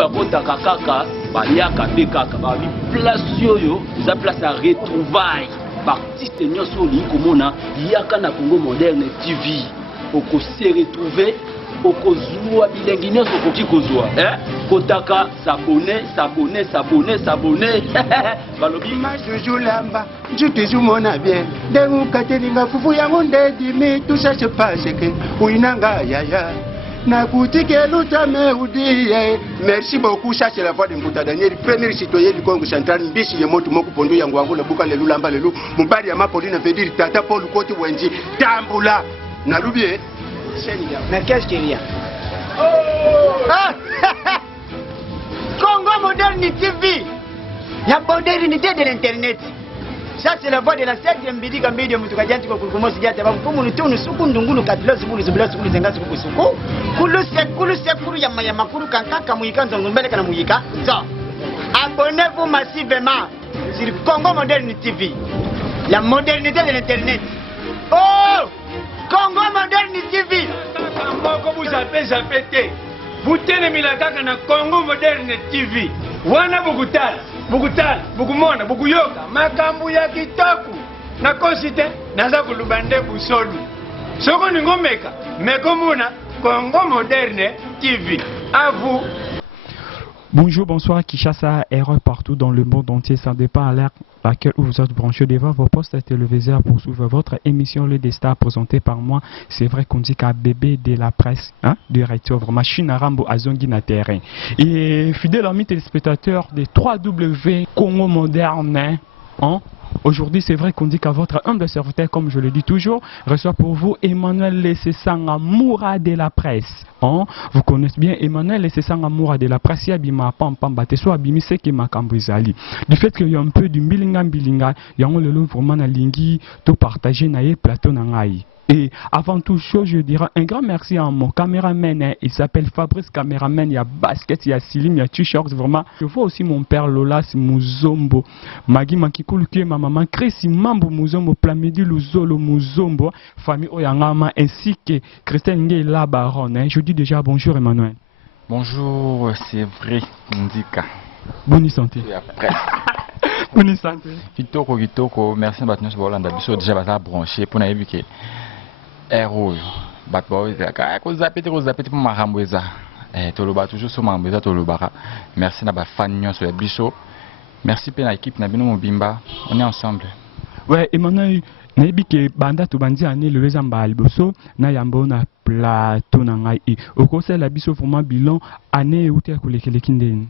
bakotaka kaka bayaka mpe kaka babi place oyo eza place ya retrouvaille baartiste nyonso olingi komona yaka na Congo Moderne TV okose retrouver okozwa bilengi nyonso okoki kozwa kotaka sabone balobi majujulamba njutizumona bien ndengukatelinga fufu yango ndedimi tusase paseke uinanga yaya nakutike lutame udiye. Merci beaucoup, ça c'est la voix de Mbuta Daniel, premier citoyen du Congo central. Mbisi yemotu moku pondo yangu wangu na buka lelu lamba lelu mubari ya mapolina vediri tata Paul Koti wenji tambula nalubie. Mais qu'est-ce qu'il y a? Ah! Congo Moderne TV, la modernité de l'internet. Ça c'est la voix de la 7e Mbidi Gambidi Mutukajanti kwa kulikumosi jate babu kumu nitunu suku ndungulu katilosi kulu zubila suku zengazi kukusuku kulu sekuru ya makuru kankaka muyikanzo ngumbele kana muyika. So, abonnez-vous massivement sur Congo Moderne TV, la modernité de l'internet. Oh! Congo Moderne TV. Moko vous appelez vous tenez milakaka na Congo Moderne TV. Wana bukumona bukuyoka makambu ya kitaku na konsite naza kulubande busolu soko ningomeka mekomuna Congo Moderne TV. À vous. Bonjour, bonsoir, Kinshasa, erreur partout dans le monde entier, ça dépend à l'heure à laquelle vous êtes branché devant vos postes téléviseurs pour suivre votre émission Le Destin présentée par moi. C'est vrai qu'on dit qu'à bébé de la presse, directeur vraiment Chinarambo Azongi na terrain. Et fidèles amis téléspectateurs des 3W Congo Moderne, aujourd'hui, c'est vrai qu'on dit qu'à votre humble serviteur, comme je le dis toujours, reçoit pour vous Emmanuel Lessesanga Moura de la presse. Vous connaissez bien Emmanuel Lessesanga Moura de la presse. Yabima Pampamba Teso Abimi Seke Makambrizali. Du fait qu'il y a un peu du Mbilinga, il y a un le vraiment na lingi to partager na ye plateau nangai. Et avant toute chose, je dirais un grand merci à mon caméraman. Il s'appelle Fabrice Caméraman. Il y a basket, il y a Silim, il y a t-shirt. Vraiment. Je vois aussi mon père Lolas Muzombo. Magi Makikuluke, ma maman Chris Mambo Muzombo, Plamedi Luzolo Muzombo, famille Oyangama, ainsi que Christine Nge La Baronne. Je dis déjà bonjour Emmanuel. Bonjour, c'est vrai, Ndika. Bonne santé. Bonne santé. Kitoko, merci de nous voir. On a déjà branché pour nous que héros. Toujours sur Mambeza Tolobara. Merci à fan sur les biso. Merci pour l'équipe Nabino Mobimba. On est ensemble. Ouais, Emmanuel, nayebi ke banda to bandi ane le zamba alboso na yambo na plateau na ngai. Okose la biso vraiment bilan ane uti akolekeleki ndeni.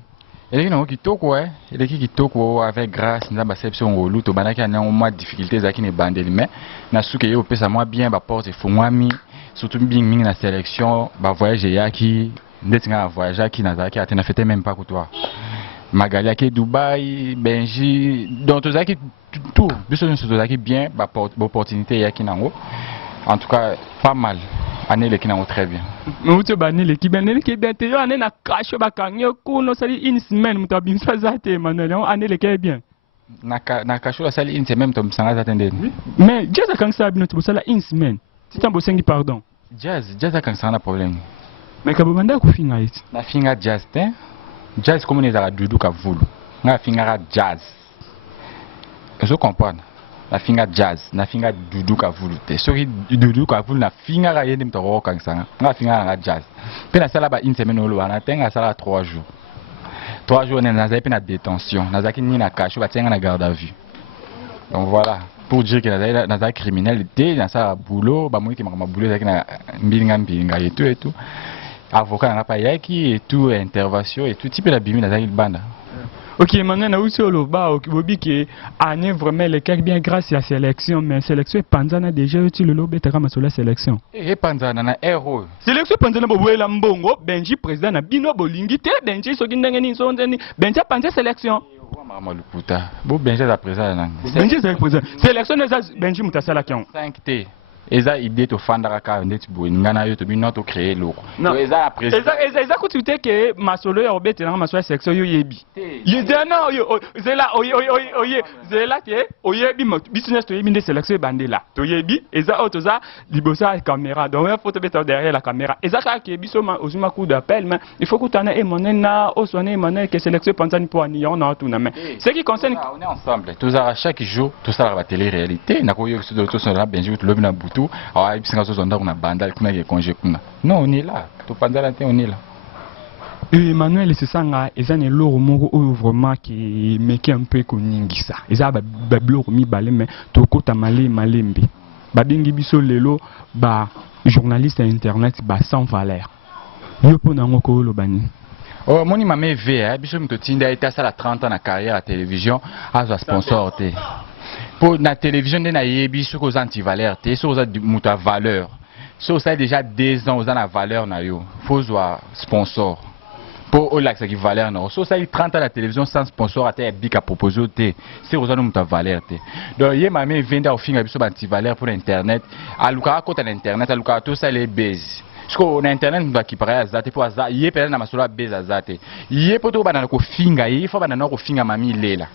Et non, kitoko kitoko avec grâce na perception ngolu to banaki ane au moins difficultés zaki ne bandeli mais na suke yo pesa moi bien ba porte fongwami surtout bien mingi na sélection ba voyage yaki ndetinga voyage qui na zaki atena fête même pas toi. Magali yaki Dubaï, Benji donc to zaki tout biso to zaki bien ba opportunité yaki nango. En tout cas pas mal. Année l'équipe n'a très bien. Mais tu as l'équipe bien, l'équipe bien. Tu as année na caché bakangyo kuno sali une semaine muta bimsa zate Emmanuel. Année l'équipe bien. Na caché la sali une semaine tom sanga zatende. Mais jazz a quand ça bino tu sala une semaine. Si tu as sengi pardon. Jazz a quand ça na problème. Mais kabomanda ku finga it. Na finga jazz ten. Jazz comme les ara dudu ka vulu. Na finga jazz. Je comprends. Na finga jazz, na finga dudu ka vulu te. Soki dudu ka vulu na finga ka yende mtoro kangsanga. Na finga na jazz. Pe na sala ba une semaine olo na tenga sala 3 jours. 3 jours na zapi na détention. Na zaki ni na cache ba tenga na garde à vue. Donc voilà, pour dire que na za criminalité, na sala boulot, ba moi ki ma boulot zaki na mbilinga et tout. Avocat na pa yaki et tout intervention et tout type la bimi na zaki banda. Ok, maintenant, aussi au Loba, Bobi qui année vraiment les cas bien grâce à la sélection, mais sélection Panzana déjà utile le Loba et sur la sélection. Et Panzana na héros. Sélection Panzana Bobo la Mbongo, Benji président na Bino Bolingite, Benji Sogindangani Sondani, Benji Panza sélection. Maman Luputa, Bo Benji la président na. Benji la président. Sélection Benji Mutasala Kion. 5T. eza idée to fandaka ka ndeti boye ngana yo to bino to créer loko non eza la président eza kututé que masolo ya obete na masolo section yo yebi yeza non yo zela oye zela ke oyebi business to yebi nde sélection bandela to yebi eza otoza libosa caméra donc il faut te mettre derrière la caméra eza ka ke biso ozuma coup d'appel mais il faut que tana e monena o soné monena que sélection panzani pour ani on a tout na mais ce qui concerne on est ensemble tous à chaque jour tout ça la télé réalité na ko yo to so la benji to lobi na butu awa bisinga so zonda kuna banda kuna ke congé kuna non on est là to panzala te on est là. Emmanuel Sesanga eza ne loro moko oyo vraiment qui meki un peu koningisa eza ba bloro mi balé mais to kota malembe ba bengi biso lelo ba journaliste internet ba sans valeur yo pona ngoko lo bani. Oh moni mame ve biso mto tinda eta sala 30 ans na carrière à télévision azo sponsor te pour na télévision na yebi so ko anti valeur te so za muta valeur so ça déjà 2 ans aux na valeur na yo faut voir sponsor pour au lac qui valeur non so ça 30 ans à la télévision sans sponsor à te bika proposer te c'est aux na muta valeur te donc ye mame venda au finga biso anti valeur pour internet aluka ko ta internet aluka to ça les base parce que na internet mba ki paraît azate pour azate ye pele na masolo base azate ye poto bana ko finga ye faut bana ko finga mami lela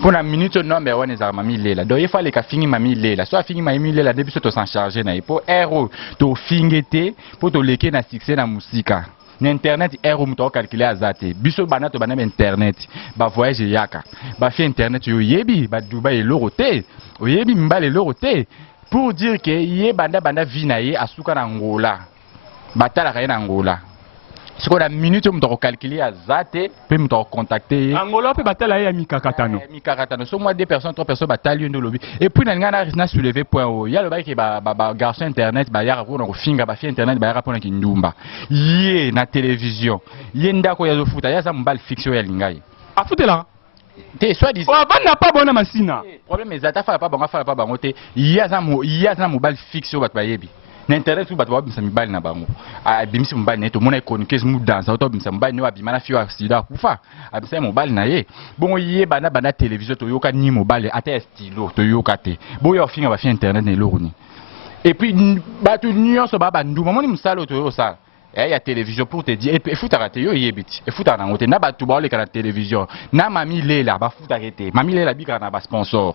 pour la minute number 1 ezara mami lela donc il faut aller ka fingi mami lela soit fingi mami lela depuis so to s'en charger na pour héros to fingete pour to leke na succès na musika na internet héros muto calculer azate biso bana to bana internet ba voyage yaka ba fi internet yo yebi ba Dubai loroté oyebi mbale loroté pour dire que ye banda vina ye asuka na Angola batala ka na Angola. Ce qu'on a minute on doit calculer à zate puis on doit contacter Angola peut battre là mikakatano so moi 2 personnes 3 personnes bataille de lobby et puis na soulever point haut il y a le bail qui ba garçon internet ba ya ko na finga ba fi internet ba ya ko na kindumba yé na télévision yé ndako ya zo futa ya za mbal fiction ya lingai a futela te soit disant oh bana pas bona masina problème les attaques pas bango te ya za mobile fiction bat ba yebi na internet tu batwa bimisa mibali na bango abimisi mobali neto mona ikonikezi mu danza auto bimisa mobali ne abimana fio accident kufa abimisa mobali na ye bongo ye bana télévision to yoka ni mobali ata stylo to yoka te bo yo finga ba fi internet ne loroni et puis batu nyonso ba bandu moni musalo to yo sa ya télévision pour te dire et futa raté yo yebiti et futa na ngote na batu ba ole kana télévision na mami lela ba futa rete mami lela bika na ba sponsor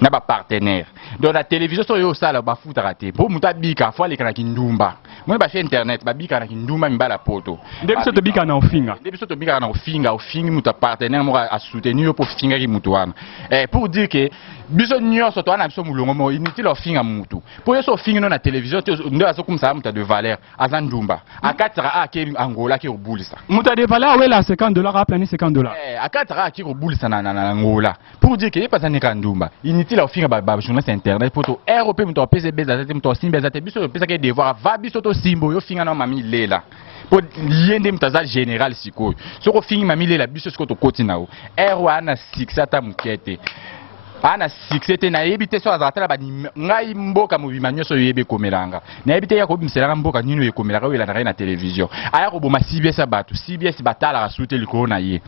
na ba partenaire donc la télévision so yo sala ba futa raté pour muta bika faut aller kana kindumba moi ba fait internet ba bika na kindumba mbala poto depuis so to bika na ofinga depuis so to bika na ofinga muta partenaire mo a soutenir pour finga ki mutu wana pour dire que biso nyonso to ana biso mulongo mo inutile ofinga mutu pour yo so finga na télévision ndo aso kumsa muta de valeur azandumba akatara ke Angola ki obulisa muta de valeur wela $50 a plané $50 akatara ki obulisa na Angola pour dire que pas na kandumba inutile ofinga ba journaliste internet pour to ROP muto PCB zate muto simbe zate biso pesa ke devoir va biso to simbo yo finga na mami lela pour yende mutaza général sikoyo soko fingi mami lela biso siko to koti nao ana sixata mukete ana sixete na yebite so azatala ba ngai mboka mobima nyoso yebe komelanga na yebite ya ko bimselanga mboka nino yekomelaka wela na télévision aya ko boma CBS abatu CBS batala ka soutenir corona ye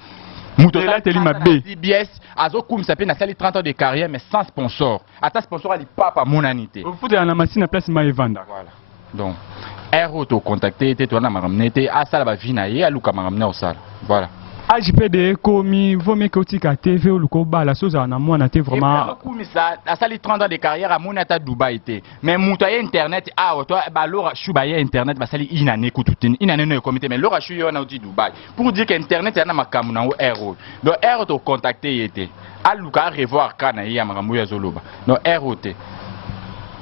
muto la télé mabe CBS azokumisa pe na sali 30 ans de carrière mais sans sponsor ata sponsor ali papa monanité au foot na machine place maevanda voilà donc aéro to contacter te to na maramnete asala ba vina ye aluka maramna osala voilà AJPD komi vome kotika TV oluko bala soza na mwana te vraiment kumisa asali 30 ans de carrière à monata Dubai te mais muto ya internet to ba lora shuba ya internet basali inane kututini inane no comité mais lora shu yo na uti Dubai pour dire que internet ya na makamu na aéro donc aéro to contacter yete aluka revoir kana ya makambo ya zoloba donc aéro te.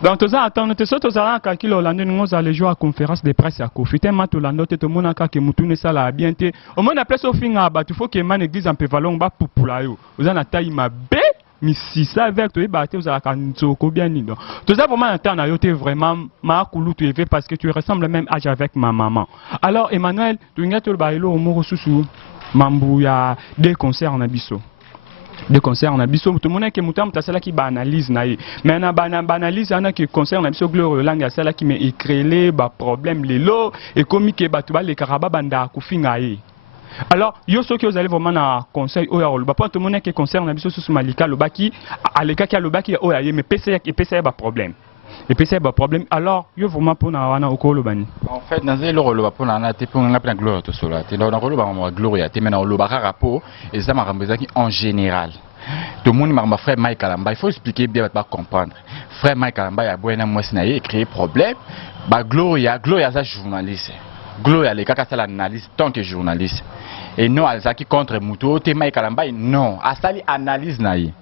Donc, tu as attendu, tu as calculé Hollande, nous allons jouer à la conférence de presse à Kofi. Tu as dit que tu as dit que tu as bien été. Au moins, après ce film, il faut que man église en peu valon ba pour la yo. Vous en avez ma bé, mais si ça avec toi, vous avez un bien ni donc. Tu as vraiment attendu, tu es vraiment ma coulou tu es parce que tu ressembles le même âge avec ma maman. Alors, Emmanuel, tu as dit que tu au mot sous Mambouya des concerts en abisso. De concert na biso tout monde que mutam ta sala ki ba analyse na mais na ba analyse ana ki concert na biso Gloire langue ya sala ki me écréler ba problème lelo et comme que ba tuba le karaba banda kufinga yi alors yo so que vous allez vraiment na conseil o ya ba tout monde que concert na biso sous malika lo baki aleka ki lo baki o ya mais PC ba problème et puis c'est un problème alors yo vraiment pour na wana okolo bani En fait, dans le rôle de la na te pour nga plein gloire to sola. Te dans le rôle ba gloire te mena le ba rapport et ça m'a rembezaki en général. Tout le monde m'a frère Mike Kalamba, il faut expliquer bien pour comprendre. Frère Mike Kalamba ya boena moi sinaye créer problème. Ba gloire ça journaliste. Gloria les kaka sala analyse tant que journaliste. Et non à ça qui contre Muto te Mike Kalamba non, à ça analyse naïe.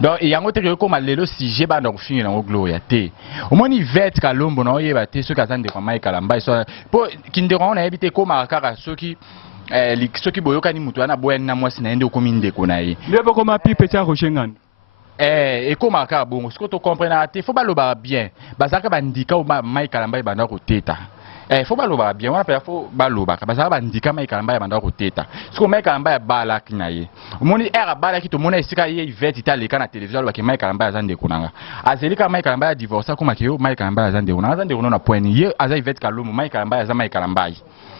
Donc il y a un autre comme le sujet ba donc finir en Gloria te. Au moins il vet Kalombo na yeba te ceux qui attendent de Mike Kalamba so pour kinderon na habité comme akara ceux qui boyoka ni mutu ana boyana mwasi na ende okomi ndeko na ye. Lebo comme pipe tia rochengana. Et comme akara bon, ce que tu comprends te faut baloba bien. Bazaka bandika ou Mike Kalamba banda ko teta. Faut baloba bien, on appelle faut baloba. Bazaka bandika Mike Kalamba banda ko teta. Ce que Mike Kalamba bala kinaye. Omoni era bala ki to mona esika ye vet itali kana télévision ba ke Mike Kalamba azande kunanga. Azelika Mike Kalamba divorce kuma ke yo Mike Kalamba azande kunanga. Azande kunona point ye azai vet kalomo Mike Kalamba azama Mike Kalamba.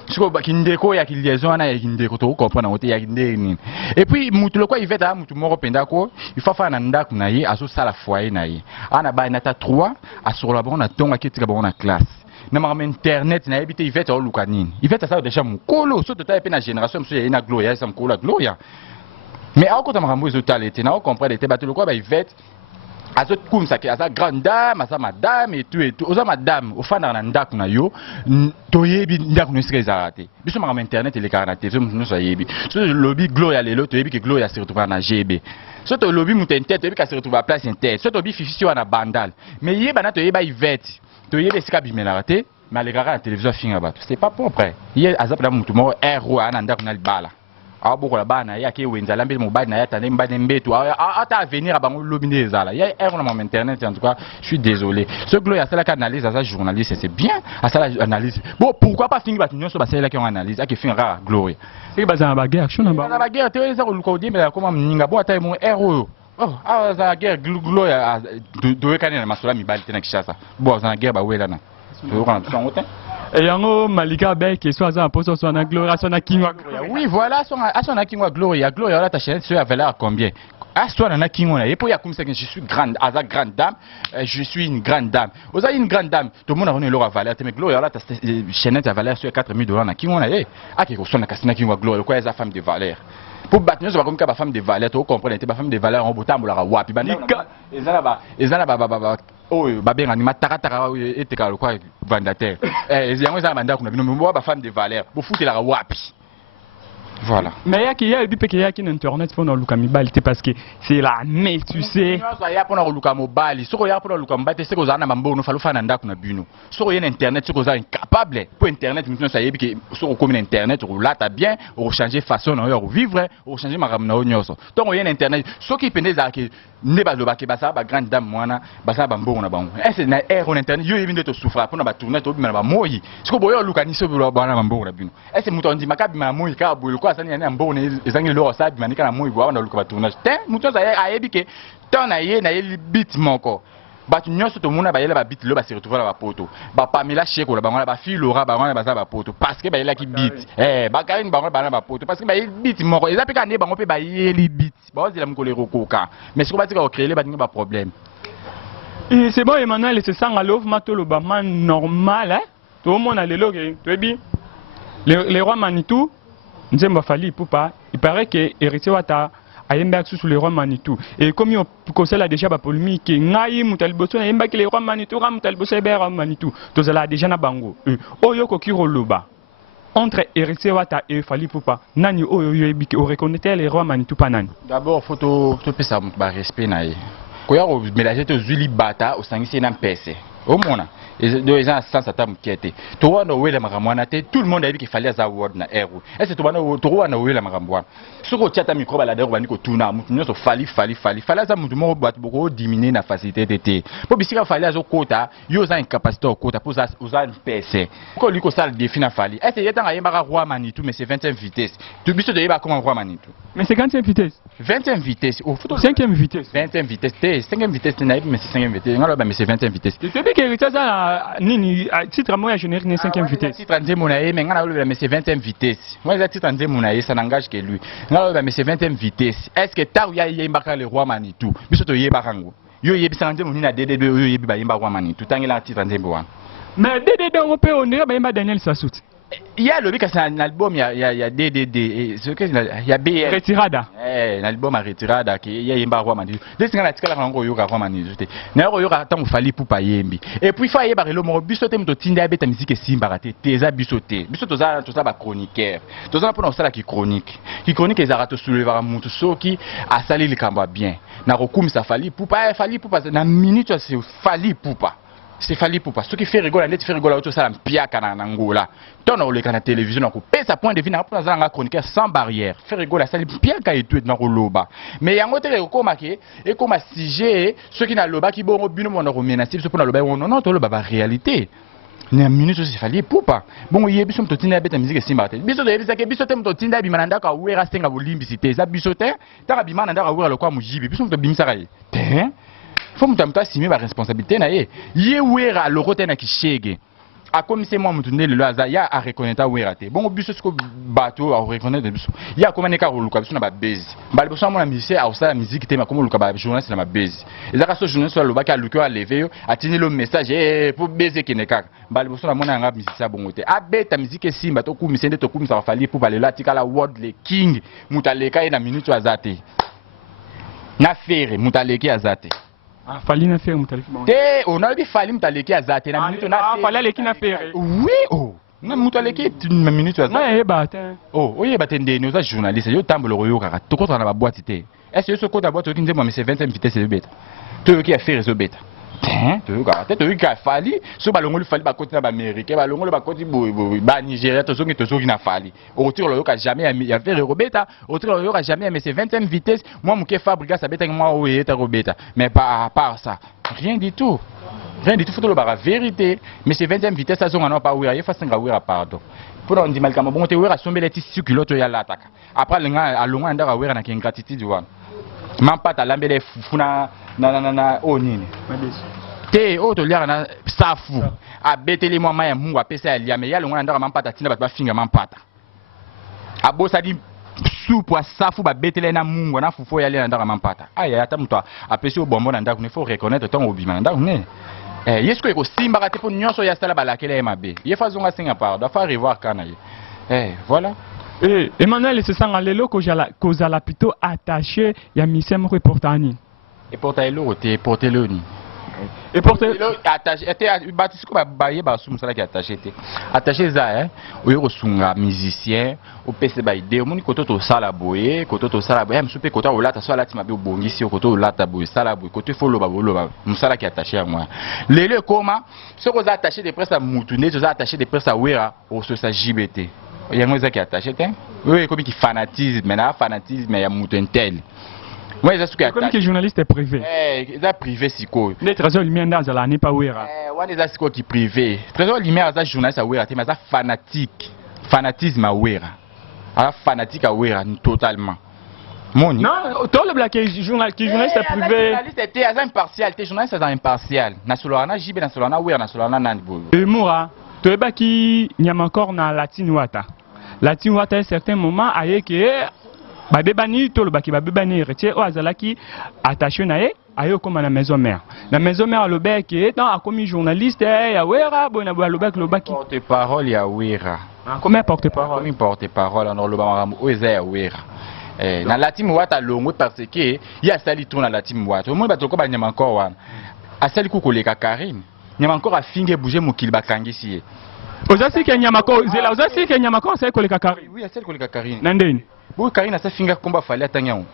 Siko bakindeko ya liaison na ya kindeko to comprendre ngote ya kindeni. Et puis mutu lokwa iveta mutu moko pendako, il faut faire na ndaku na ye aso sala foyer na ye. Ana ba na ta 3 asuro la bona tonga kitika bona classe. Na ma internet na ebite iveta oluka nini. Iveta ça déjà mukolo so tota pe na génération mso ya ina gloria ça mukolo gloria. Mais ako ta makambo zo talete na comprendre te bato lokwa ba iveta azot comme ça asa grande dame asa madame et tout oza madame ofana na ndaku na yo toyebi ndaku no sirezarate biso ma internet ele kana te nous so yebi so lobby gloria lelo toyebi que gloria se retrouve na GB so to lobby mutente toyebi ka se retrouve à place inter so to bi fifi wana bandal mais yeba na toyeba ivete toyebi esika bimelarate mais alegara na télévision finga bato c'est pas propre ye azapela mutu mo héros ana ndaku na libala aboko la bana ya ke wenzala mbe mobile na ya tande mbane mbetu ata venir abango lobine ezala ya erreur na mon internet en tout cas je suis désolé ce gloire ça la analyse ça journaliste c'est bien à ça la analyse bon pourquoi pas finir batunyo so basela ki on analyse a ke fin rare gloire et bazana ba guerre action na ba guerre te ça ko lukodi mais comment ninga bo ata mo erreur oh ça guerre gloire do ekane na masola mibali te na Kishasa bon ça guerre ba wela na to kana to ngote. Et yango Malika Bek soit un poste soit na gloria soit na kingwa. Oui voilà son na kingwa gloria là ta chaîne sur la valeur combien à soit na kingwa et pour ya comme ça que je suis grande asa grande dame je suis une grande dame vous avez une grande dame tout le monde a donné leur valeur mais gloria là ta chaîne ta valeur sur $4,000 na kingwa na a ke ko soit na kasina kingwa gloria quoi esa femme de valeur pour battre nous comme ka femme de valeur tu comprends pas femme de valeur en botambola wapi bandika ezala ba oh babenga ni matakataka eteka lokwa vandateur yango za banda kuna bino mbo ba femme de valeur bo futela wapi voilà mais ya ki ya bi peke ya ki internet pour na luka mibali te parce que c'est la mais tu sais ça ya pour na luka mobali soko ya pour na luka mbate seko za na mambo no falufa na ndako na bino soko ya internet soko za incapable pour internet maintenant ça yebi que soko comme internet roulata bien ou changer façon na yo vivre ou changer maram na onyoso donc ya internet soko ipende za ke ne ba loba ke ba sa ba grande dame mwana ba sa ba mbongo na bango c'est na air on internet yo yebi ndeto souffra pour na ba tourner to bi na ba moyi soko boyo luka ni so bi ba na mbongo na bino c'est muto ndi makabi na moyi ka boyo ko asani ya mbongo ne ezangi lo sa bi manika na moyi bo na luka ba tourner te muto za ayebi ke ton na ye bit moko batu nyonso to mona ba yela ba bit lo ba se retrouver na ba poto ba Pamela Cheko la ba ba fille Laura ba ngona ba za ba poto parce que ba yela ki bit ba Karine ba ngona ba na ba poto parce que ba bit moko eza pe ka ne bango pe ba yeli bit ba ozela mukole rokoka mais ce ko ba tika ko créer ba dinga ba problème et c'est bon Emmanuel c'est ça ngalof matolo ba man normal hein to mona lelo ke to bi les rois Manitou Nzemba Fali Poupa il paraît que héritier wata ayemba sous les rois Manitou et comme on conseille déjà ba polémique ngai mutalboso ayemba que les rois Manitou ra mutalboso bera Manitou to zala déjà na bango oyo ko kiroloba entre héritier wata et Fali Poupa nani oyo yebiki o reconnaître les rois Manitou panani d'abord photo to pesa ba respect na ye ko ya ko mélanger to zuli bata o sangisi na mpese au mona les gens sans ça t'inquiéter toi no wela makamwana te tout le monde a dit qu'il fallait za word na héros est ce que toi no wela makamwana soko tata micro ba la dero bani ko tuna mutu nyoso fali za mutu mo bat boko diminuer na facilité tété po bisika fali azo kota yo za incapacité au kota pour ça usa PC ko liko sal défi na fali est ce yeta ngayemba ka roi Manitou mais c'est 25 vitesse tu biso de yeba comment roi Manitou mais c'est 25 vitesse 25 vitesse au photo 5e vitesse 25 vitesse 5e vitesse na mais c'est 5e vitesse ngalo ba mais c'est 25 vitesse tu sais que ça nini titre moya générique ni 5e vitesse titre ndé monaye mais ngana loba mais c'est 20e vitesse moi ça titre ndé monaye ça n'engage que lui ngana loba mais c'est 20e vitesse est-ce que ta ya yembaka le roi Manitou biso to yeba kango yo yebisa nzembo nini na DDD yo yebi bayimba kwa mani tutangela titre nzembo wana mais DDD on peut on dirait bayimba Daniel Sassout. Il y a le c'est un album, il y a DDD, il y a BR. Retirada. Un album à Retirada qui il y a Yemba Romani. Laisse nga la tika la rango yoga Romani. Na yoga tant fali pour payembi. Et puis fa yeba le mo bisote mto tinda beta musique simba raté. Teza bisote. Bisote toza ba chroniqueur. Toza pour na sala qui chronique. Qui chronique ezara to soulever mutu soki asali likamba bien. Na rokumisa fali pour pas na minute c'est fali pour pas. C'est fali pour pas. Ce qui fait rigoler, net fait rigoler auto ça piaka na Angola. Ton on le kana télévision na ko pesa point de vue na pour na chroniqueur sans barrière. Fait rigoler ça piaka et tout na loba. Mais yango te ko marqué et comme sujet ceux qui na loba qui bon bino mo na menacer ce pour na loba non to loba réalité. Na minute c'est fali pour pas. Bon yebi so mtotinda beta musique simba te. Biso de yebisa ke biso te mtotinda bi mananda ka wera senga bolimbisité. Ça biso te ta bi mananda ka wera le kwa mujibi. Biso mto bimisa ka ye. Te faut que tu assumer ma responsabilité na ye wera le rote na kishege a comme c'est moi mutune le laza ya a reconnaître wera te bon biso ko bateau a reconnaître biso ya comme ne ka luka biso na ba base mbali biso mona musicien a osala musique te ma comme luka ba journaliste na ma base ezaka so journaliste lo ba ka luka a lever a tini le message pour baiser ki ne kaka mbali biso na mona nga musicien bongo te a beta musique simba to ku misende to ku misa fali pour balela tikala world le king mutaleka na minute azate na fere mutaleki azate. Ah, fallait na faire mutaleki bon. Te on a dit fallait mutaleki azate na minute na fallait leki na faire. Oui oh. Na mutaleki une minute azate. Na yeba te. Oh, oye batende nous a journaliste yo tambolo royo kaka. To contre na ba boîte te. Est-ce que ce code à boîte qui nzembo mais c'est 20e vitesse de bêta. To qui a fait réseau bêta. To yo kaka. To yo ka fali so balongo lu fali ba côté na ba américain balongo ba côté ba Nigeria to qui na fali. Au retour le yo ka jamais a fait réseau bêta. Au retour le yo ka jamais mais c'est 20e vitesse. Moi mon fabrica ça bêta moi oye ta bêta. Mais pas à part ça, rien du tout. Rien du tout, faut le la vérité. Mais c'est 20e vitesse, ça zone pas ouïa, il faut s'en ouïa pardon. Pour on dit mal comme bon, tu ouïa somber les tissus culottes ya l'attaque. Après le gars à loin d'ara ouïa na ingratitude one. Même pas ta lambe les funa na oh nini. Te oh to lia na safu. A beteli moi maya mungu a pesa ya mais ya le gars d'ara même pas ta tina ba finga même pas ta. A bo ça dit soupe à safu ba betele na mungu na fufo ya le ndaka mampata aya ata mtu apesi obombo na ndako ne faut reconnaître ton obima ndako ne yesko eko simba ka te po nyonso ya sala balakele mabe ye fazonga singa pardon fa revoir kana ye voilà Emmanuel se sanga lelo ko la plutôt attaché ya misem reportani et porter le te porter le ni et porter attaché était batisiko ba baye ba sum sala ki attaché za oyo sunga musicien o pese ba idée omoni koto to sala boye msupe koto olata so alati mabe obongisi koto olata boye sala boye koto folo ba musala ki attaché ya moi lelo koma soko za attaché de presse à mutu ne za attaché de presse à wera o so sa JBT yango za ki attaché te oui comme qui fanatisme na fanatisme ya mutu intel. Moi, je suis comme journaliste privé. C'est privé, c'est quoi? Les trésors lumière dans la n'est pas ouéra. Ouais, c'est quoi qui privé? Trésor lumière, c'est journaliste à ouéra, mais c'est fanatique. Fanatisme à ouéra. Alors, fanatique à ouéra, totalement. Non, toi le black journaliste privé. Journaliste était impartial, t'es journaliste impartial. Nasolana, JB, nasolana, ouéra, nasolana, nandibo. Moura, tu es qui n'y a encore dans la Tinouata. La Tinouata, à un certain moment, aïe que. Babebani to le baki babebani retie o azalaki attaché na ye ayo comme na maison mère le bec est dans a commis journaliste ya wera bona bo le bec le baki porte parole ya wera comment porte parole comme porte parole on le ba o eza ya wera na la team wata longo parce que ya sali tourna la team wata o mo ba to ko ba nyama encore wana asali ku koleka Karine nyama encore a finge bouger mokili bakangisi ye ozasi ke nyama ko zela ozasi ke nyama ko sai koleka Karine oui asali koleka Karine nandeni Bo Karine sa finga komba fallait attendre.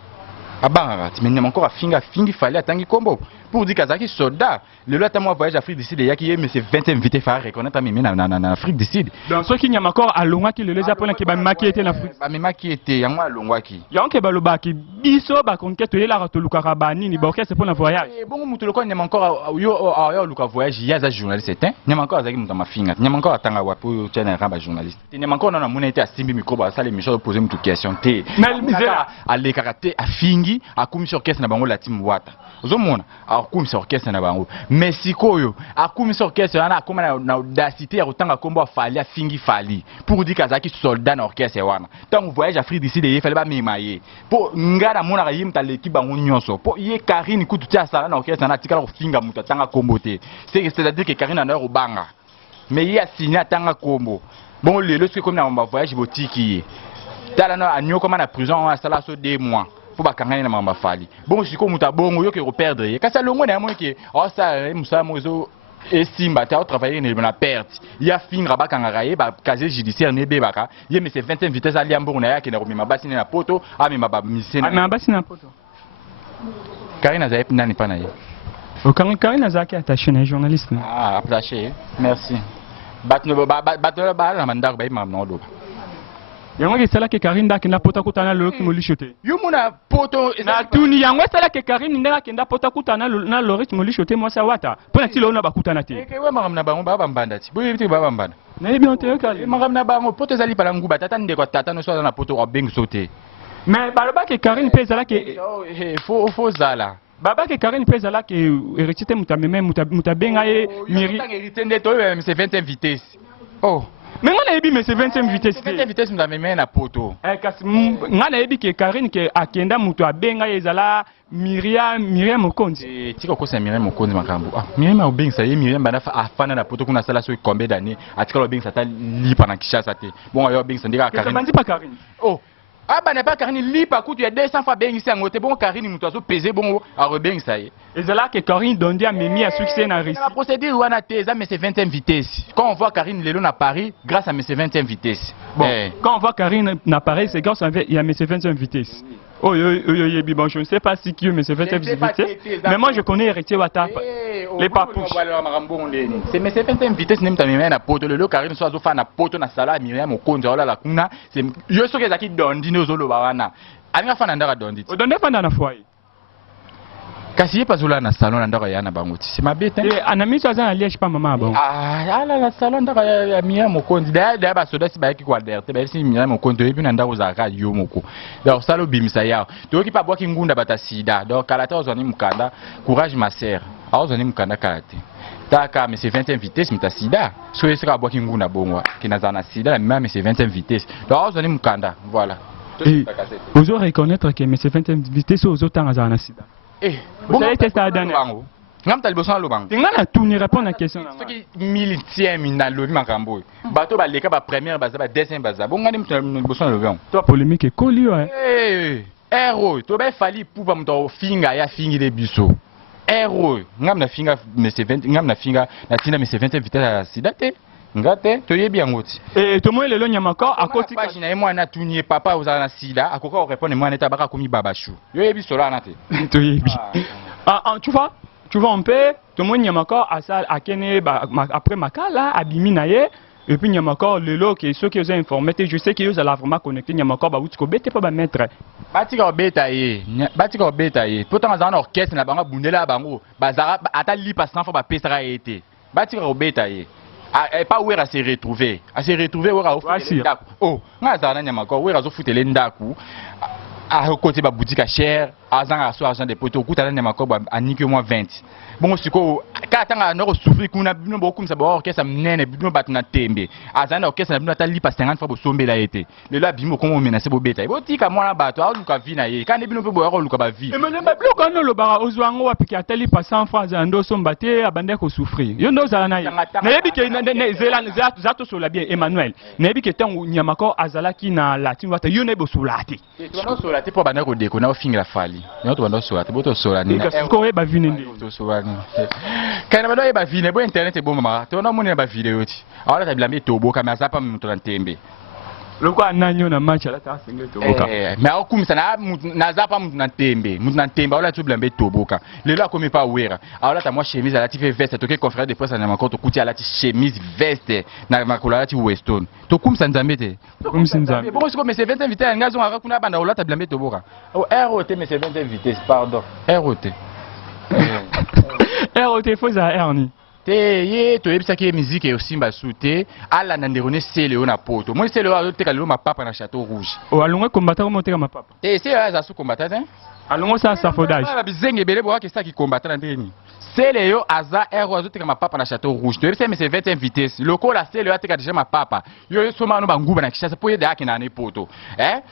Abanga, mais encore a finga fallait attendre combo. Pour dire qu'azaki soldat, le lot à moi voyage Afrique du Sud et qui est mais c'est 20e invité faire reconnaître mais na Afrique du Sud. Dans ce qui n'y a encore à longa qui le les japonais qui ba maquiller na Afrique. Ba me qui était ya moi longwa ki. Ya onke ba loba ki biso ba konquête la ratoluka rabani ni ba orchestre pour le voyage. Bon mutu le ko n'y a encore yo luka voyage ya za journaliste c'est n'y a encore azaki mutu ma finga. N'y a encore atanga wa pour tena raba journaliste. N'y a encore na monete a simbi micro ba ça les michel poser mutu question té. Na misera a le karaté a fingi a commission orchestre na bango la team wata. Ozomona a commission orchestre na bango. Mais sikoyo a commission orchestre na comme na audacité ya kotanga kombo fali a fingi fali pour dire kazaki soldat na orchestre wana. Tant voyage Afrique d'ici de fallait ba memaye. Pour nga nga na mona yim ta l'équipe bango nyonso po ye Karine kutu tia sala na orchestre na tikala kofinga muta tanga kombo te c'est-à-dire que Karine na obanga mais il a signé tanga kombo bon lelo ce comme na voyage botiki tala na anyo comme na prison à sala so 2 mois pour ba kangana na mamba fali bon siko muta bongo yo ke reperdre ye kasa longo na mo ke o sa musa mozo et simba ta travailler na perte ya fingra ba kangara ye ba casier judiciaire ne be baka ye mais c'est 25 vitesse ali ambo na ya ke na romima basine na poto a mi maba misena na basine na poto Karine za nani pana ye o Karine za ki attaché na journaliste ah attaché merci batno ba la mandar ba imam no do yango ke sala ke Karine da kenda pota kutana lo ki molishote yo mona poto na tuni yango sala ke Karine ndanga kenda pota kutana na lo rit molishote mo sa wata pona ti lo na bakutana te ke we magam na bango ba bambanda ti boye ti ba bambanda na yebi on te kali magam na bango poto zali pala nguba tata ndeko tata no so na poto obeng sauté mais baloba ke Karine pe sala ke faut zala baba ke Karine pe sala ke héritité mutameme mutabenga ye miri hérité ndeto mais c'est 25 vitesse oh mais ngana yebi mais c'est 25 vitesse 25 vitesse mutameme na poto kasi ngana yebi ke Karine ke akenda mutu abenga ye zala Miriam Mokonzi tiko kosa Miriam Mokonzi makambo ah Miriam obeng sa ye Miriam bana afana na poto kuna sala so combien d'années atika obeng sa ta lipa na Kinshasa te bon yo obeng sa ndika Karine banzi pa Karine oh ah bah n'est pas Karine lipa kutu ya 200 fois ben ici en côté bon Karine mutu azo peser bon a rebeng ça y et là que Karine dondi a memi à succès na Russie la procédure wana teza mais c'est 20e vitesse quand on voit Karine lelo na Paris grâce à mes 20e vitesse bon quand on voit Karine na Paris c'est grâce à il y a mes 20e vitesse oh bon je ne sais pas si qui mais c'est 20e vitesse mais moi je connais Héritier Wata les papouches c'est mes 20e vitesse nem ta memi na poto lelo Karine so azo fa na poto na sala Miriam Mokonzi ola la kuna c'est yo so ke zaki dondi ozoloba wana aninga fana ndaka dondi odonde fanda na foyer kasi ye pazola na salon ndaka ya na bango ti c'est ma bête et anami so azana liège pas maman bon ah ala la salon ndaka ya Miriam Mokonzi da ba soda si ba ki kwa derte ba si Miriam Mokonzi ebi na ndako za radio moko donc salo bimisa ya to ki pa boki ngunda bata sida donc kalata ozoni mukanda courage ma sœur ozoni mukanda kalate taka mais c'est 20e vitesse mita sida so esika boki ngunda bongwa kinazana sida mais c'est 20e vitesse donc ozoni mukanda voilà. Vous allez reconnaître que c'est 20e vitesse aux autres temps à sida. Vous avez testé la dernière. Ngam tali boson lo bang. Ngana tout ni répondre à la question. Ce qui militième na lobi makambo. Bato ba leka ba première baza ba deuxième baza. Bon ngani boson lo bang. Toi polémique et coli ouais. Héros, to ba fali pour ba mto finga ya fingi de biso. Héros, ngam na finga mais c'est 20 ngam na finga na tina mais c'est 20e vitesse à sida te. Ngate to yebi angoti et to mo lelo nyama ko akoti page na mwana tunye papa uzana sida akoka répondre mwana eta baka komi babashu yo yebi solo anate to yebi tu vois on peut to mo nyama ko asa akene après makala abimi na ye et puis nyama ko lelo que ceux qui ont informé je sais qu'ils allaient vraiment connecter nyama ko ba utiko bete pas ba mettre batika beta ye pourtant za na orchestre na bango bundela bango bazara ata lipa 100 fois ba pesara été batika beta ye pas où à se retrouver où à offrir oh ngazana nyama ko où à zo futele ndaku à côté ba boutique cher azanga so argent de poto kutana nyama ko anike moins 20 bon siko katanga no souffrir kuna bino bokum sa ba orchestre mnene bino batna tembe azana orchestre na bino tali pas 50 fois bo sombela été le la bimo ko menacer bo beta bo tika mwana bato a luka vina ye kana bino pe bo ya luka ba vie mais ba bloko no lo bara ozwango wa piki atali pas 100 francs ando sombate abande ko souffrir yo ndo zala na ye na yebi ke ne zela zato sola bien Emmanuel na yebi ke tango nyama ko azala ki na latin wata yo ne bo solate to no solate po banda ko deko na ofinga fali yo to banda solate bo to sola ni ko e ba vini ndi to sola kana bado e ba vini bo internet e bo mama to no moni ba video ti awala ta bilambe to bo kama zapa mtu na tembe loko ananyo na match ala ta single to boka mais akumisa na zapa mtu na tembe awala tu bilambe to boka lelo akomi pa wera awala ta moi chemise ala ti fait veste to ke confrère de presse na makoro to kuti ala ti chemise veste na makola ala ti weston to kumisa nzambe te to kumisa nzambe bon siko mais c'est 20 vitesse ngazo ngaka kuna banda awala ta bilambe to boka o ROT mais c'est 20 vitesse pardon ROT ROT faut ça Ernie te ye to yebisa ki musique et aussi mba souté ala na nderone sele na poto moi sele wa te kalelo mapapa na Château Rouge o alongo combattant mo te mapapa te c'est ya za su combattant alongo sa safodage ba bizenge bele bo ka ki combattant ndeni sele yo aza ero azote kama papa na Château Rouge to yebisa mais c'est 20 vitesse lokola sele yo ateka déjà mapapa yo soma no banguba na Kishasa po ye da na ne poto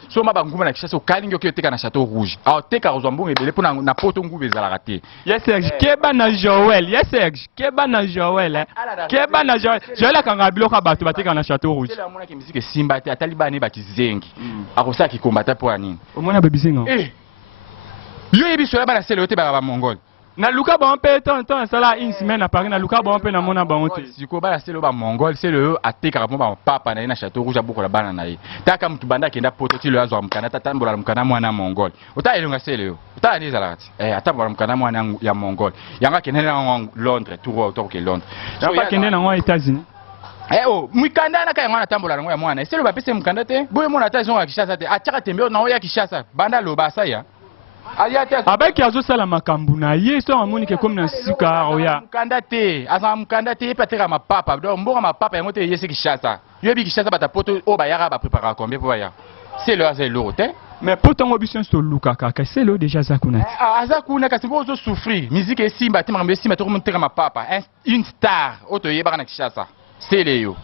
soma banguba na Kishasa okalingi yo teka na Château Rouge a teka ozombo ebele po na poto nguba ezala raté yes Serge keba na Joël yes Serge keba na Joël keba na Joël Joël akanga biloko bato bateka na Château Rouge sele amona ki musique simba te ataliba ne bakizengi akosa ki kombata po anini omona bebisinga yo yebiso ya bana sele yo te ba mongol na luka ba mpe ton sala une semaine à Paris na luka ba mpe na mona ba honte siko ba sele ba mongol sele yo ateka ba papa na Château Rouge aboko la bana na ye taka mtu banda kenda poto ti lo azwa mkana tatambola mkana mwana mongol ota elonga sele yo ota ni zalati atambola mkana mwana ya mongol yanga kenda na Londres tour autour ke Londres so pa kenda na ngwa États-Unis mwikanda na kaya ngwana tambola ngo ya mwana sele ba pese mkanda te boye mona ta zonga Kishasa te ataka tembe na ya Kishasa banda lo ba saya avec azo sala makambu na ye so amoni ke comme na suka oya mukanda te pateka mapapa donc mbonga mapapa yango te yesi Kishasa yebi Kishasa bata poto o ba yaka ba préparer combien pour ya c'est le azé lourd te mais pourtant obision so luka kaka c'est le déjà zakuna azakuna kasi bo zo souffrir musique et simba te mambe simba to montera mapapa une star auto yeba na Kishasa c'est le yo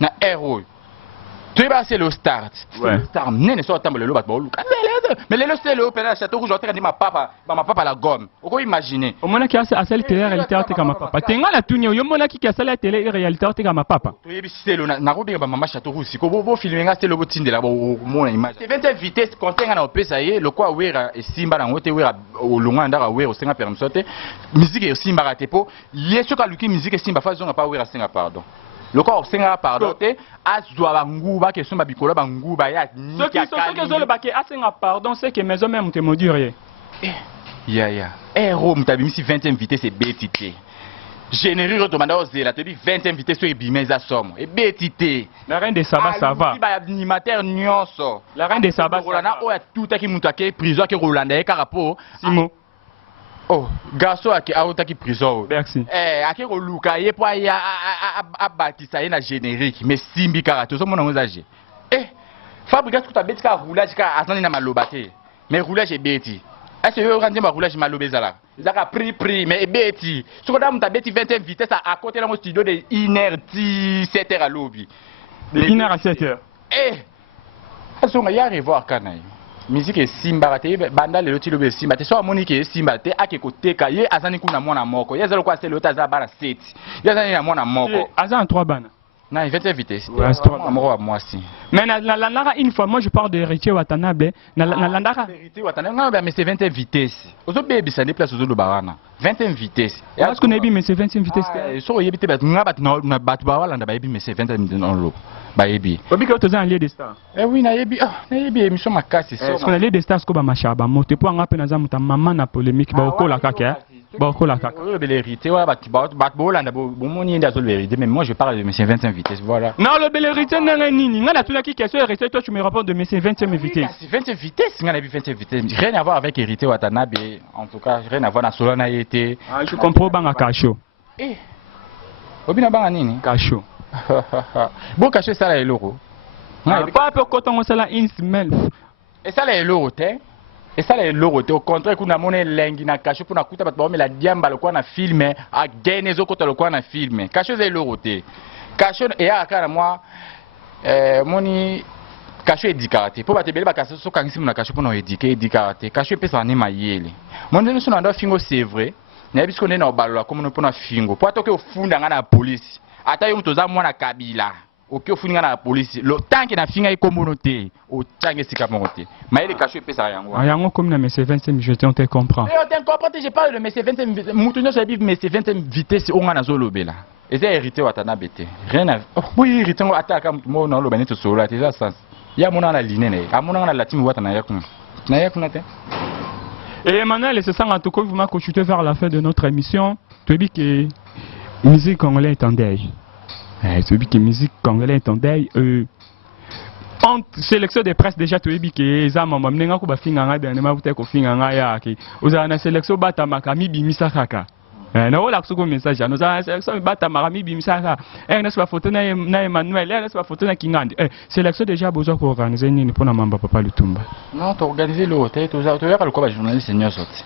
na héros tu vas c'est le start star nene so tambola lo bat ba luka mais les c'est le opéra Château Rouge on dit ma papa la gomme on peut imaginer au mona ki asali télé réalité te kama papa tenga la tunya yo mona ki asali télé réalité te kama papa to yebi c'est le na robi ba mama Château Rouge ko bo filmer nga c'est le botinde la bo mona image c'est 20 vitesse contenga na opesa ye le quoi wera et simba na ngote wera o longa ndara wera o senga permis sote musique et simba ratepo yeso ka luki musique et simba fa zonga pa wera senga pardon le corps senga pardon te azwa banguba ke somba bikolo banguba ya ceux qui zo le baké asenga pardon c'est que maison même te modure ya ero mtabimisi 20e vitesse et betité générer demanda aux zela te bi 20e vitesse so ebimeza somo et betité la reine de Saba ça va ba animateur nyonso la reine de Saba rolana o ya tout aki mutu ake prison ke rolanda e karapo Simo garçon ake auta ki prison merci ake roluka ye po ya abatisa ye na générique mais simbi karato so mona ngozaje fabrique tout abeti ka roulage ka atani na maloba te mais roulage ebeti est-ce que rendre ma roulage maloba ezala zaka prix mais ebeti so ko da muta beti 20e vitesse à côté dans mon studio de 1h10 7h à lobby de 1h à 7h aso nga ya revoir kana musique et simba te banda le loti lobe simba te so amoni ke simba te ake koteka ye azani kuna mwana moko ye zalo kwa selo taza bana 7 ye azani na mwana moko azan 3 bana na 20 vitesse moko moi si mais na landara une fois moi je parle de Héritier Watanabe na landara Héritier Watanabe mais c'est 20 vitesse ozo baby ça déplace ozo lobarana 20 vitesse est-ce qu'on a dit mais c'est 20 vitesse so yebite bat ngaba na bat ba walanda ba yebi mais c'est 20 vitesse en lo ba yebi obi ko toza en lieu de star oui na yebi émission makasi so est-ce qu'on a lieu de star ko ba machaba mote po ngape na zamuta mama na polémique ba okola kaka Bakola kaka. L'hérité, ouais, mais moi je parle de mes 25 vitesses, voilà. Non, le bel hérité n'a rien ni. N'a tout qui question hérité, toi tu me rapportes de mes 25 vitesses. 25 vitesses, on a vu 25 vitesses. Rien à voir avec hérité Watanabe, en tout cas, rien à voir dans Solana été. Ah, je comprends banga Kacho. Obina banga nini? Kacho. Bon Kacho ça là est l'euro. Pas peu quand on sala in smell. Et ça là est l'euro, t'es? Et ça les lorote au contraire qu'on a monnaie lengi na caché pour na kuta bat mais la diamba le quoi na filmé a gagné zo kota le quoi na filmé caché les lorote caché et à kana moi moni caché éducaté pour battre belle ba caché so kangisi na caché pour na éducaté caché pesa na mayele mon ndio so na fingo c'est vrai na bisko ne na balola comme no pona fingo pour atoke ofunda nga na police ata yo mtoza mwana kabila oki ofuninga na police le temps que na finga communauté au tangue sika monté mais les cachets pesa yango yango comme na mes 25 je te comprends mais on comprend je parle de mes 25 mutunyo so bive mes 25 vitesse on na zolobela et c'est hérité Watanabe te rien à oui hérité ngo ataka mo na lo baneto solo ate ça sens ya mona na linene amona na latimi Watana yakuna te. Et Emmanuel, c'est ça en tout cas vous m'avez chuté vers la fin de notre émission. Tu dis que musique congolaise est en deuil. Tu dis que musique congolaise est en deuil. En sélection des presse déjà tu dis que ça maman n'enga ko ba finga nga dernièrement vous ko finga nga ya ki. Oza na sélection bata makami bimisa kaka. na wala kusoko message nous a sélection bata marami bimsaka n'est pas photo na Emmanuel n'est pas photo na Kingandi sélection déjà besoin pour organiser ni pour na mamba Papa Lutumba non to organiser le hôtel to ya le quoi journaliste senior sorti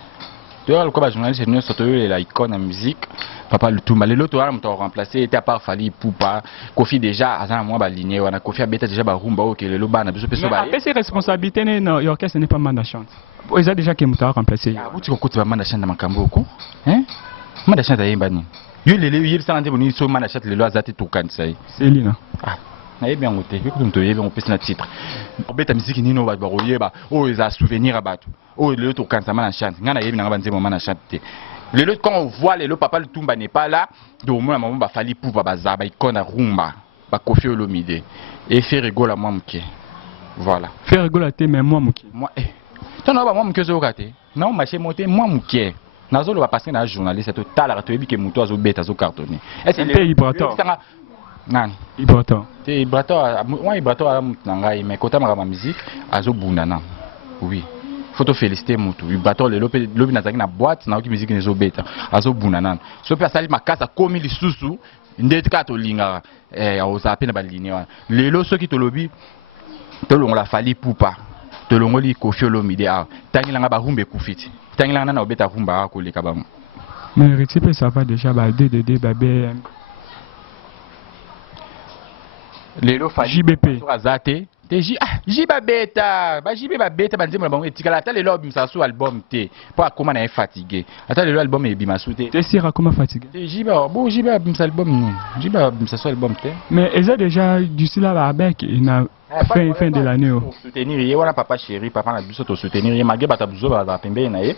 to ya le quoi journaliste senior sorti la icône en musique Papa Lutumba les autres on t'a remplacé était à part Fally Ipupa Kofi déjà azana moi ba ligné wana Kofi abeta déjà ba rumba OK le bana biso peso ba mais ses responsabilités non l'orchestre n'est pas manda chante ils ont déjà qui m'a remplacé ah tu ko tu manda chante na makambo ko hein manda chante yemba ni yo lele yeb sanga boni so manda chante lelo azati to kanisa Selina ah na yebi ngote ko to yebi on pesa na titre obeta musique nino ba royeba o eza souvenir abatu o lelo to kanisa manda chante ngana yebi na banze manda chante lelo quand on voit lelo Papa Lutumba n'est pas là do mo maman ba Fally Ipupa bazaba ikona rumba ba Koffi Olomide et faire rigola moi mke voilà faire rigola te mais moi mke moi ton ba moi mke zo kate non marché monter moi mke nazolo va passer na journaliste total la toyebi ke muto azo beta zo cartonner est-ce que Ibrato nan Ibrato te Ibrato moi Ibrato a mutanga mais kota ma musique azo bunana oui faut te féliciter mutu Ibrato le lobi nazaki na boîte na oki musique nezo beta azo bunana so pe asali makasa komi lisusu ndeti ka to linga oza pe na baline wana lelo soki to lobi to longo la Fally Ipupa to longo li Koffi Olomide a tangilanga ba rumbe kufiti tangilanga na obeta rumba ko leka ba mais retipe ça va déjà ba DDD ba BM lelo Fally JBP so azate te jiba beta ba jibe ba beta ba nzembo bango etikala ata lelo bimsa so album te po akoma na fatigué ata lelo album e bima soute te sira comment fatigué te jiba bo jiba bimsa album ni jiba bimsa so album te mais eza déjà d'ici là ba avec na fin de l'année soutenir ye wana papa chéri papa na biso to soutenir ye malgré bata buzo ba pembe na ye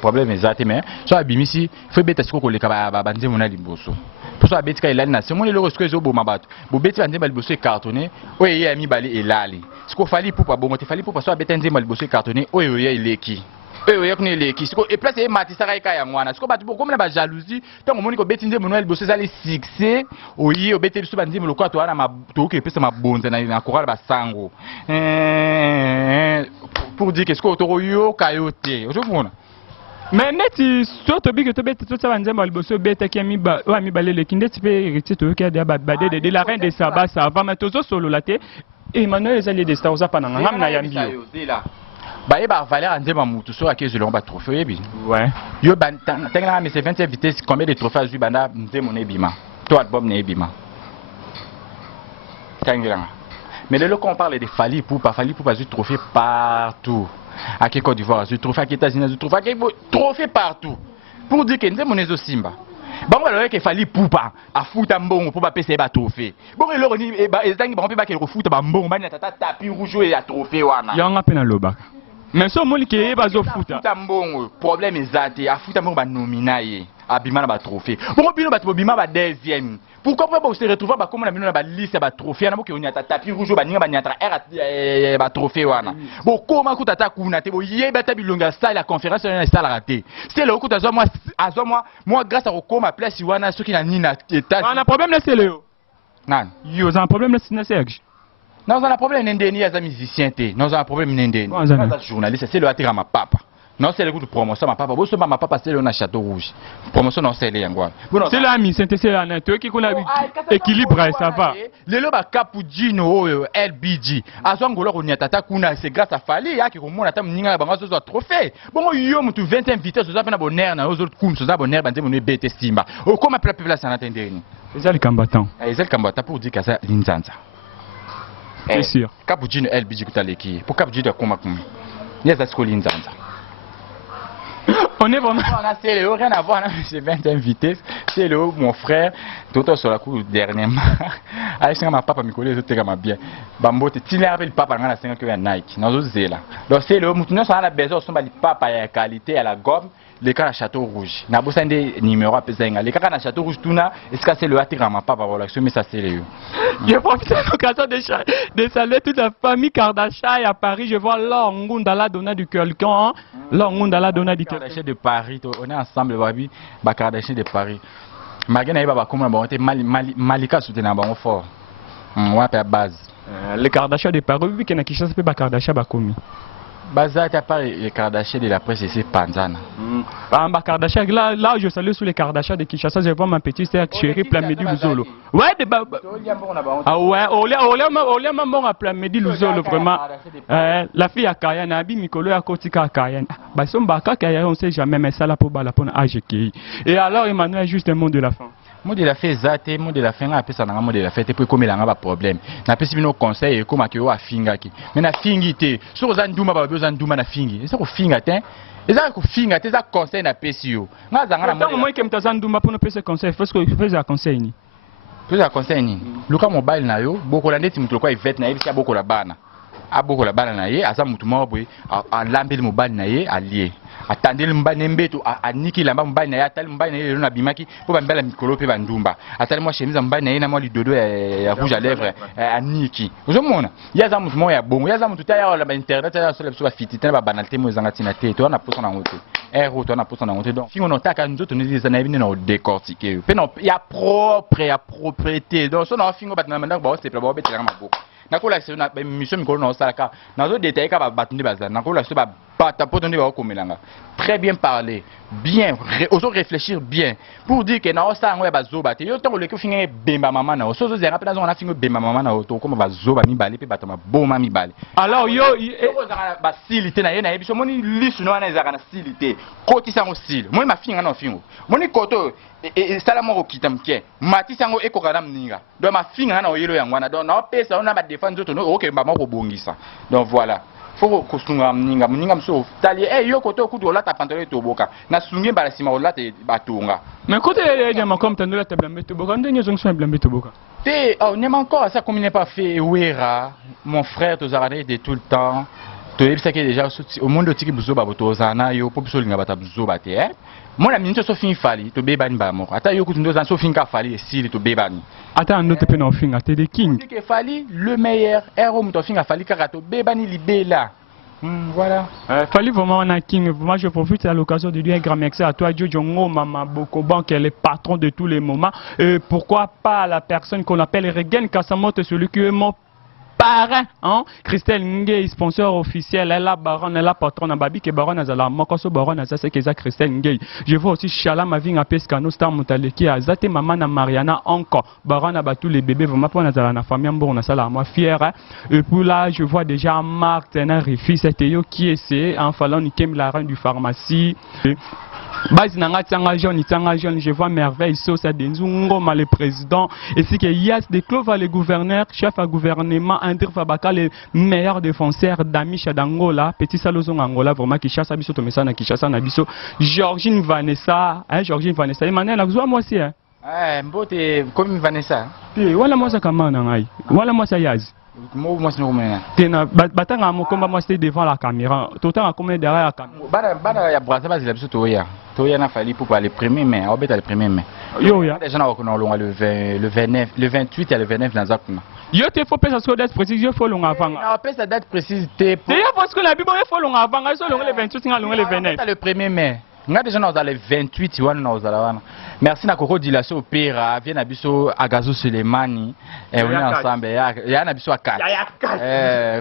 problème ezate mais so abimisi faut beta siko ko leka ba nzembo na liboso pour ça betika elali na semo lelo siko ezo boma bato bo beti ba nzembo liboso e cartonné oye ye ami bali elali siko Fally Ipupa bongo te Fally Ipupa so beta nzembo liboso e cartonné oye ye eleki oye kune eleki siko e place e matisa ka ya ngwana siko bato boko na ba jalousie tango moni ko beti nzembo no liboso ezali succès oye obete biso ba nzembo lokwa to wana ma to ke pesa mabonza na chorale ba sango pour dire que ce que to yo kayote ozomona mais neti so to big to bete to sa nzembo liboso bete ki mi ba wa mi balele kinde ti pe héritier to ke ba de la reine de Saba ça va mais tozo solo laté Emmanuel ezali de star oza pana ngam na yambi ba e ba valeur nzembo mutu so akezo longa ba trophée yebi ouais yo ba tengana mais c'est 27 vitesse combien de trophées azu banda nzembo ne bima to album ne bima tengana mais le quand on parle de Fally Ipupa azu trophée partout à Côte d'Ivoire azu trophée à États-Unis azu trophée partout pour dire que nzembo nezo simba bon alors que Fally Ipupa a futa mbongo pour ba pesa ba trophée bon le roni ezangi ba mpe ba ke refuta ba mbongo ba na tata tapis rouge et ya trophée wana yanga pena loba mais so moli ke bazo futa mbongo problème ezate a futa mbongo ba nominaye abima na ba trophée bon bino ba bima ba deuxième pourquoi pas se retrouver ba comme na bino na ba liste ba trophée na mo ke onya tapis rouge ba ninga ba nyatra ba trophée wana bon comment ko tata kuna te bo yeba ta bilonga ça la conférence na ça la raté c'est le ko tazo moi grâce à Okoma place wana ceux qui na nina état on a problème là c'est le nan yo za problème là c'est Serge non on a problème n'endeni ya za musicien te non on a problème n'endeni journaliste c'est le atira ma papa non c'est le coup de promotion ma papa bo so ma papa c'est le na Château Rouge promotion non c'est le yangwa c'est la mi c'est la na to ki ko na équilibre ça va lelo ba Capugino LBG azongolo ko nyatata kuna c'est grâce à Fally ya ki ko mona ta mninga ba ngazo zo trophée bon yo mutu 21 vitesse zo na bonheur na zo kum so za bonheur ba nzemo ne bete simba o koma place na tendeni c'est le combattant pour dire que ça l'inzanza c'est sûr Capugino LBG kutaleki pour Capugino koma kumi yeza sko l'inzanza. On est vraiment. C'est le rien à voir, c'est 21 vitesses. C'est le mon frère, tout sur la cour dernièrement. Avec ma papa, mes collègues, je ma bien. Bambo, tu n'as pas le papa, on a 5 ans Nike. Nous sommes là. Donc c'est le mouton, on a besoin de papa à qualité à la gomme. Les cas à Château Rouge. N'a besoin des numéros à peser. Les cas à Château Rouge, tout na. Est-ce que c'est le attirant ma papa voilà, mais ça c'est le. Je profite de l'occasion de saluer toute la famille Kardashian à Paris. Je vois Longundala Dona du quelqu'un. Longundala Dona du Kardashian de Paris. On est ensemble, babi. Ba Kardashian de Paris. Magana iba ba comment bon, Malika soutient un fort. Ouais, à base. Les Kardashian de Paris, oui, qu'il y a qui chasse pas Kardashian ba commis. Bazar, tu as pas les Kardashians de la presse ici, Panzana. Kardashian, là, je salue sur les Kardashians de Kinshasa, je vois ma petite sœur chérie Plamedi Luzolo. Ouais, ah ouais, Olia maman à Plamedi Luzolo, vraiment. La fille à Kayan, Abi Mikolo à Kotika à Kayan. Bah, son baka Kayan, on sait jamais, mais ça là pour Balapon AGK. Et alors, Emmanuel, juste un mot de la fin. Moi de la fait zate, moi de la fin, après ça n'a pas de la fait, pour comme il a pas problème. N'a pas si nos conseils comme à que wa finga qui. Mais na fingi te, sur zanduma ba besoin nduma na fingi. Et ça ko finga te. Et ça ko finga te ça conseil na pesio. Nga zanga na mo. Tant moi que mta zanduma pour no pese conseil, parce que je fais un conseil ni. Fais un conseil ni. Luka mobile na yo, boko la ndeti mutu kwa ivet na yebisa boko la bana. A boko la bana na ye, asa mutu mobwe, a lambe mobile na ye, allié. Attendez le mbane mbeto a niki lamba mbane na ya tali mbane na ye na bimaki po bambela mikolo pe bandumba atali moi chemise mbane na ye na moi lidodo ya rouge à lèvres a niki ozomona ya za mutu mo ya bongo ya za mutu ta ya la internet ya so ba fitite ba banalité mo zanga tina te to na poso na ngote to na poso na ngote donc fingo no taka nzoto ne les na bino na décortiquer pe non ya propre ya propriété donc so na fingo bat na manda ba se pla ba betela maboko nakola se na mission mikolo na osala na zo détailler ka ba batndi bazana nakola se ba bata poto ndi ba komelanga. Très bien parler, bien, aussi réfléchir bien pour dire que na osa ngo ya bazoba te yo tango le ko finge bemba mama na oso zo zera pe na zo na finge bemba mama na oto comme bazoba mibale pe batama boma mibale. Alors yo ba silité na ye na yebiso moni lisu no na ezaka na silité koti sango style moi ma finga na fingo moni koto et sala mo kita mke mati sango ekoka na mninga donc ma finga na oyelo yangwana donc na pesa ona ba défendre zoto no OK ba mako bongisa donc voilà. Faut kosunga mninga mso tali yo koto kudu olata pantalon to boka na sunge bala sima olata batunga mais côté ya makom tandola tablambe to boka ndenyo jonction blambe to boka te on n'est encore ça comme il n'est pas fait wera mon frère to zarane de tout le temps to yebisa ke déjà au monde tiki buzoba boto zana yo popiso linga bata buzoba te mon ami nto so fin fali to bebani ba moko ata yo kutu ndo zan so fin ka fali esili to bebani ata ndo te pe na fin ate de king ke fali le meilleur héros muto fin ka fali kaka to bebani libela. Voilà. Fali vraiment on a king. Moi je profite à l'occasion de lui un grand merci à toi Jojo Mama Bokoban qui est le patron de tous les moments. Pourquoi pas la personne qu'on appelle Regen Kasamoto, celui qui est mon parrain, hein? Christelle Ngei, sponsor officiel, elle a baron, elle a patron, Babi qui est baron, elle a Mokoso baron, elle c'est que Christelle Ngei. Je vois aussi Chala Maving à Pescano, Star Moutaleki, à Zate Maman à Mariana, encore. Baron a battu les bébés, vraiment pour la famille, on a ça là, moi fier. Et puis là, je vois déjà Marc Tenerife, c'était yo qui essaie, en fallant Nikem la reine du pharmacie. Base nanga tanga jaune, je vois merveille Sosa Denzungo, le président, et c'est que Yas de Clova, le gouverneur, chef à gouvernement, André Fabaka, le meilleur défenseur d'Amisha d'Angola, petit salozon Angola, vraiment qui chasse Abisso Tomesa, qui chasse Abisso, Georgine Vanessa, Emmanuel, la moi aussi, hein. Mbote, comme Vanessa. Voilà moi ça comment nangai, voilà moi ça Yaz. Moi c'est normal. Tena batanga mo komba moi c'était devant la caméra, tout temps comme derrière la caméra. Bana ya brasa basi la biso toya. Toya na fali pour le 1er mai, obeta le 1er mai. Yo ya. Déjà na okona longa le 29, le 28 et le 29 dans Zakuna. Yo te faut pas ça date précise, yo faut longa avant. Na pas sa date précise te. D'ailleurs parce que la Bible faut longa avant, so longa le 28 nga longa le 29. Le 1er mai. Nga déjà dans le 28 wana na ozala wana. Merci na Koko Dilaso Opera, vient na biso Agazo Sulemani et on est ensemble ya na biso akata.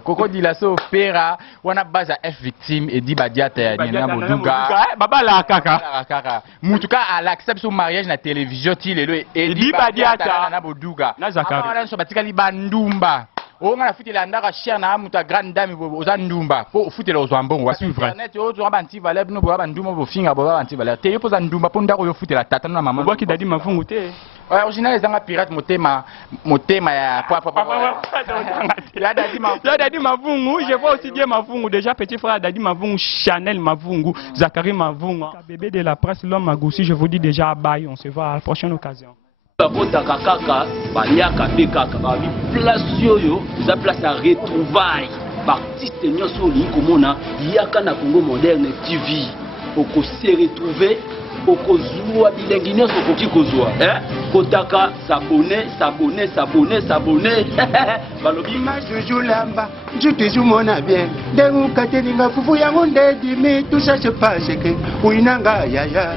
Koko Dilaso Opera wana base à F victime et di badiata ya Nina Boduga. Baba la kaka. Mutuka ala accepte son mariage na télévision ti lelo et di badiata na Boduga. Na Zakari. Wana so batika li bandumba. On a foutu la ndaka cher na muta grande dame aux ndumba pour foutre les ombons wa suivre net o zo banti valable no bo bandumba bo finga bo banti valable te yo poza ndumba po ndako yo foutre la tata na maman bo ki dadi mafungu te original ezanga pirate motema ya ya dadi mavungu je vois aussi bien mavungu déjà petit frère dadi mavungu Chanel mavungu Zakari mavungu bébé de la presse l'homme Magoussi je vous dis déjà bye on se voit à la prochaine occasion. bakotaka kaka baliaka mpe kaka babi place oyo eza place ya retrouvaille baartiste nyonso olingi komona yaka na Congo Moderne TV okose retrouve okozwa bilengi nyonso okoki kozwa kotaka sabone balobi image toujours lamba je toujours mona bien ndengu katelinga fufu yango ndedimi tout ça se passe que uinanga yaya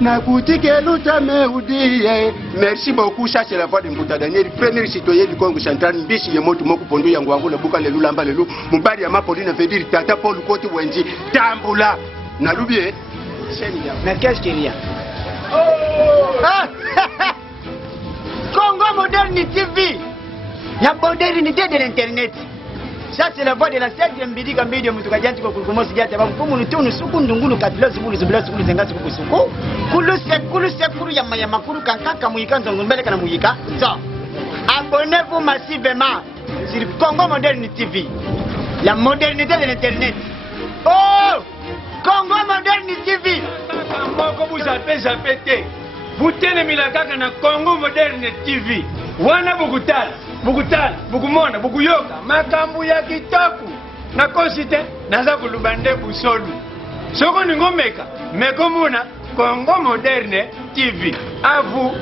nakutike lutame udie. Merci beaucoup, ça c'est la voix de Mbuta Daniel, premier citoyen du Congo central. Mbishi yemotu moku pondo yangu wangu le buka lelu lamba lelu. Mbari ya mapolina veut dire tata Paul Koti Wenji tambula. Nalubie. Mais qu'est-ce qu'il y a? Congo Moderne TV, la modernité de l'internet. Ça c'est la voix de la 7e bidika mbidi mutukajanti kwa kulikumosi jate babu kumu nutunu suku ndungulu katilo zibulu zibula zibulu zengazi kukusuku kulu sekuru ya makuru kankaka muyikanzo ngumbele kana muyika. So, abonnez-vous massivement sur Congo Moderne TV, la modernité de l'internet. Oh, Congo Moderne TV. Moko buza pete. Butene milakaka na Congo Moderne TV. Wana bukutala, bukumona, bukuyoka, makambu ya kitaku. Na konsite, naza kulubande busolu. Soko ningomeka, mekomuna Congo Moderne TV. À vous.